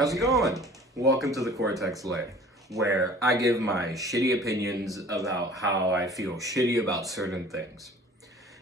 How's it going? Welcome to the Cortex Lair, where I give my shitty opinions about how I feel shitty about certain things.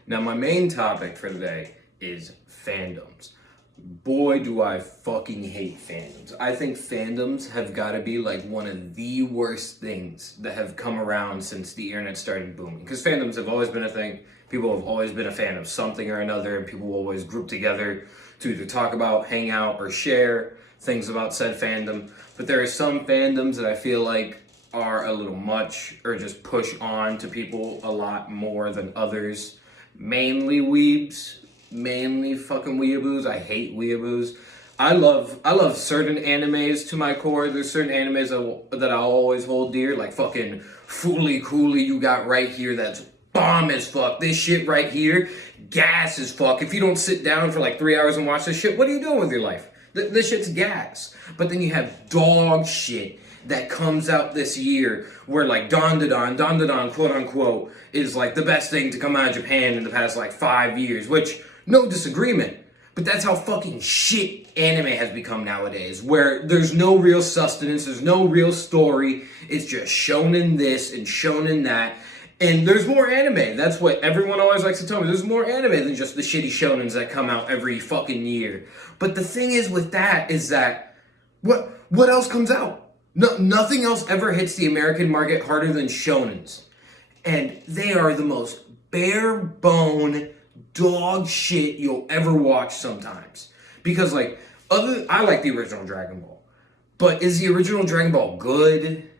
Now, my main topic for today is fandoms. Boy, do I fucking hate fandoms. I think fandoms have got to be like one of the worst things that have come around since the internet started booming. Because fandoms have always been a thing. People have always been a fan of something or another, and people will always group together to either talk about, hang out, or share things about said fandom. But there are some fandoms that I feel like are a little much or just push on to people a lot more than others. Mainly weebs. Mainly fucking weeaboos. I hate weeaboos. I love certain animes to my core. There's certain animes that I'll always hold dear, like fucking Fooly Cooley you got right here. That's bomb as fuck. This shit right here, gas as fuck. If you don't sit down for like 3 hours and watch this shit, what are you doing with your life? This shit's gas. But then you have dog shit that comes out this year where like Don quote unquote is like the best thing to come out of Japan in the past like 5 years, which no disagreement. But that's how fucking shit anime has become nowadays, where there's no real sustenance, there's no real story, it's just shonen this and shonen that. And there's more anime. That's what everyone always likes to tell me. There's more anime than just the shitty shonens that come out every fucking year. But the thing is with that is that what else comes out? Nothing else ever hits the American market harder than shonens. And they are the most bare bone dog shit you'll ever watch sometimes. Because I like the original Dragon Ball. But is the original Dragon Ball good?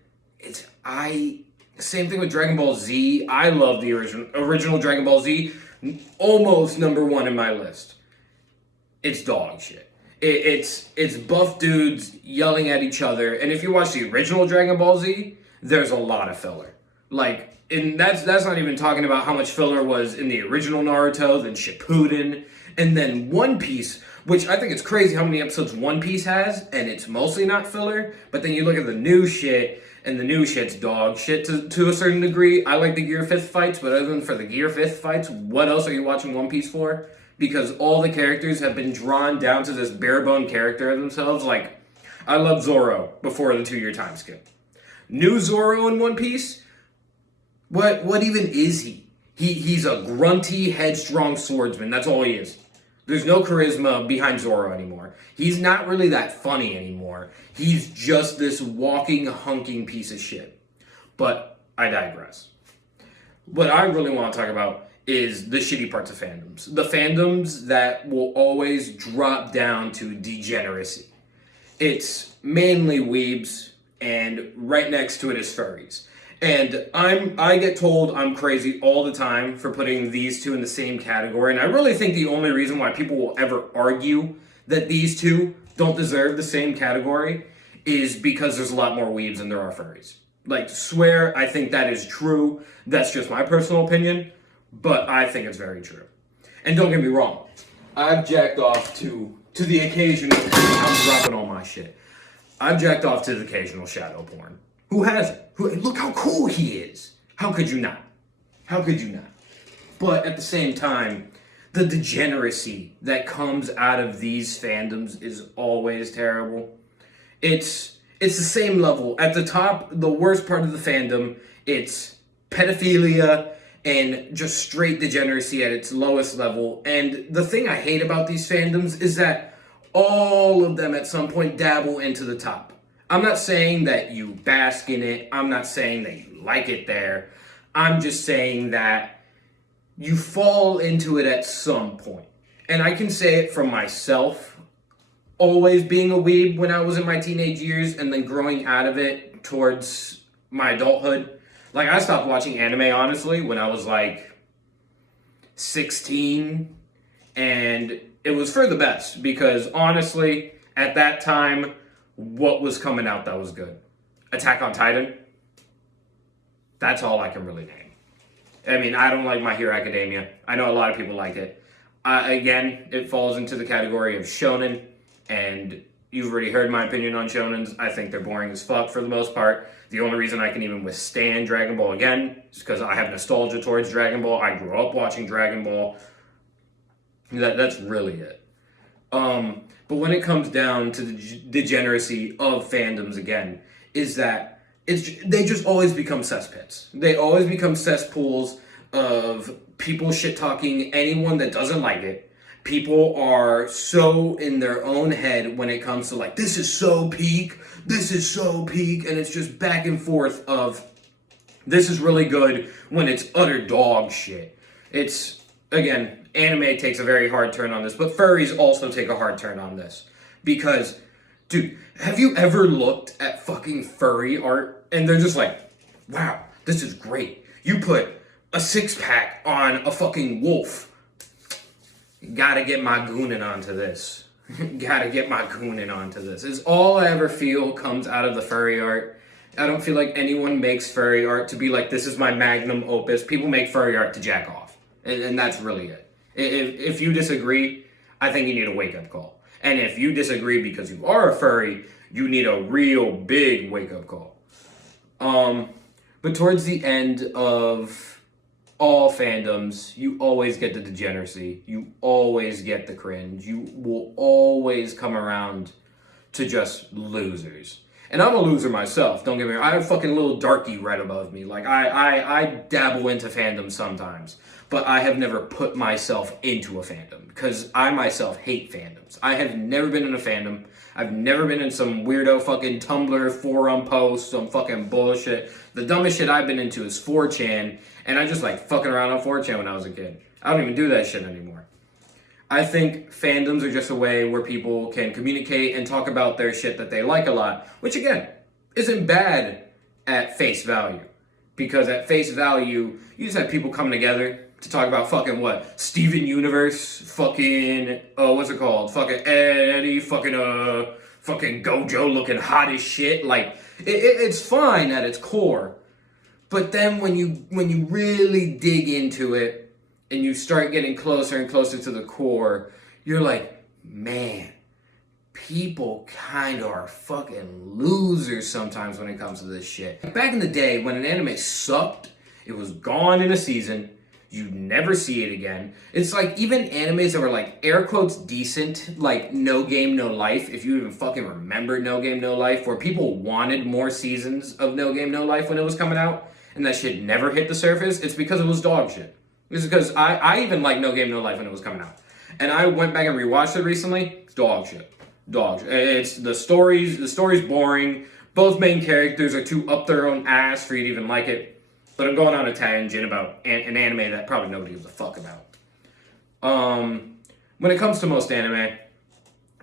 Same thing with Dragon Ball Z. I love the original Dragon Ball Z. Almost number one in my list. It's dog shit. It's buff dudes yelling at each other. And if you watch the original Dragon Ball Z, there's a lot of filler. And that's not even talking about how much filler was in the original Naruto, then Shippuden, and then One Piece, which I think it's crazy how many episodes One Piece has, and it's mostly not filler. But then you look at the new shit, and the new shit's dog shit to a certain degree. I like the Gear 5th fights, but other than for the Gear 5th fights, what else are you watching One Piece for? Because all the characters have been drawn down to this bare bone character of themselves. Like, I love Zoro before the 2-year time skip. New Zoro in One Piece? What even is he? He's a grunty, headstrong swordsman. That's all he is. There's no charisma behind Zoro anymore. He's not really that funny anymore. He's just this walking, hunking piece of shit. But I digress. What I really want to talk about is the shitty parts of fandoms. The fandoms that will always drop down to degeneracy. It's mainly weebs, and right next to it is furries. And I get told I'm crazy all the time for putting these two in the same category. And I really think the only reason why people will ever argue that these two don't deserve the same category is because there's a lot more weebs than there are furries. Like, swear, I think that is true. That's just my personal opinion, but I think it's very true. And don't get me wrong, I've jacked off to the occasional, I'm dropping all my shit. I've jacked off to the occasional shadow porn. Who hasn't? Look how cool he is. How could you not? How could you not? But at the same time, the degeneracy that comes out of these fandoms is always terrible. It's the same level. At the top, the worst part of the fandom, it's pedophilia and just straight degeneracy at its lowest level. And the thing I hate about these fandoms is that all of them at some point dabble into the top. I'm not saying that you bask in it. I'm not saying that you like it there. I'm just saying that you fall into it at some point. And I can say it from myself, always being a weeb when I was in my teenage years and then growing out of it towards my adulthood. Like, I stopped watching anime, honestly, when I was like 16. And it was for the best because, honestly, at that time, what was coming out that was good? Attack on Titan? That's all I can really name. I mean, I don't like My Hero Academia. I know a lot of people like it. Again, it falls into the category of shonen, and you've already heard my opinion on shonens. I think they're boring as fuck for the most part. The only reason I can even withstand Dragon Ball again is because I have nostalgia towards Dragon Ball. I grew up watching Dragon Ball. That's really it. But when it comes down to the degeneracy of fandoms again, is that they just always become cesspits. They always become cesspools of people shit talking anyone that doesn't like it. People are so in their own head when it comes to like, this is so peak, this is so peak, and it's just back and forth of this is really good when it's utter dog shit. It's, again, anime takes a very hard turn on this, but furries also take a hard turn on this. Because, dude, have you ever looked at fucking furry art and they're just like, wow, this is great. You put a six-pack on a fucking wolf. Gotta get my goonin onto this. Gotta get my goonin onto this. It's all I ever feel comes out of the furry art. I don't feel like anyone makes furry art to be like, this is my magnum opus. People make furry art to jack off. And that's really it. If you disagree, I think you need a wake-up call. And if you disagree because you are a furry, you need a real big wake-up call. But towards the end of all fandoms, you always get the degeneracy. You always get the cringe. You will always come around to just losers. And I'm a loser myself, don't get me wrong. I have a fucking little darky right above me. Like, I dabble into fandom sometimes. But I have never put myself into a fandom. Because I myself hate fandoms. I have never been in a fandom. I've never been in some weirdo fucking Tumblr forum post, some fucking bullshit. The dumbest shit I've been into is 4chan. And I just like fucking around on 4chan when I was a kid. I don't even do that shit anymore. I think fandoms are just a way where people can communicate and talk about their shit that they like a lot, which again, isn't bad at face value. Because at face value, you just have people coming together to talk about fucking what? Steven Universe, fucking, what's it called? Fucking Eddie, fucking Gojo looking hot as shit. Like, it's fine at its core. But then when you really dig into it, and you start getting closer and closer to the core, you're like, man, people kind of are fucking losers sometimes when it comes to this shit. Back in the day, when an anime sucked, it was gone in a season, you'd never see it again. It's like, even animes that were like, air quotes, decent, like No Game, No Life, if you even fucking remember No Game, No Life, where people wanted more seasons of No Game, No Life when it was coming out, and that shit never hit the surface, it's because it was dog shit. It's because I even liked No Game, No Life when it was coming out. And I went back and rewatched it recently. Dog shit. Dog shit. It's the story's boring. Both main characters are too up their own ass for you to even like it. But I'm going on a tangent about an anime that probably nobody gives a fuck about. When it comes to most anime,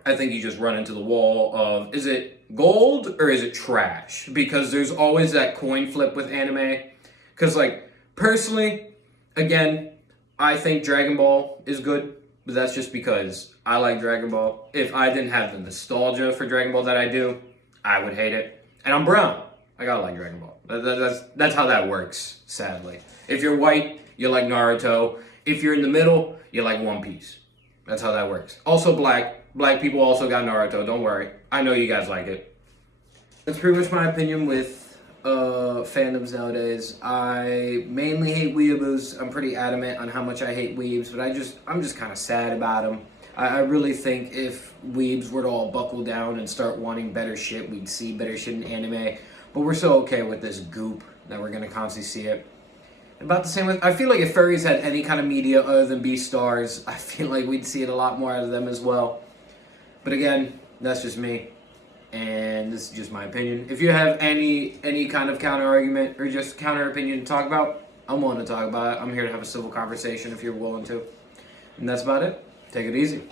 I think you just run into the wall of, is it gold or is it trash? Because there's always that coin flip with anime. Because, like, personally, again, I think Dragon Ball is good, but that's just because I like Dragon Ball. If I didn't have the nostalgia for Dragon Ball that I do, I would hate it. And I'm brown. I gotta like Dragon Ball. That's how that works, sadly. If you're white, you like Naruto. If you're in the middle, you like One Piece. That's how that works. Also black. Black people also got Naruto, don't worry. I know you guys like it. That's pretty much my opinion with fandoms nowadays. I mainly hate weeaboos. I'm pretty adamant on how much I hate weebs, but I'm just kind of sad about them. I really think if weebs were to all buckle down and start wanting better shit, we'd see better shit in anime. But we're so okay with this goop that we're gonna constantly see it. About the same with, I feel like if furries had any kind of media other than Beastars, I feel like we'd see it a lot more out of them as well. But again, that's just me. And this is just my opinion. If you have any kind of counter argument or just counter opinion to talk about, I'm willing to talk about it. I'm here to have a civil conversation if you're willing to. And that's about it. Take it easy.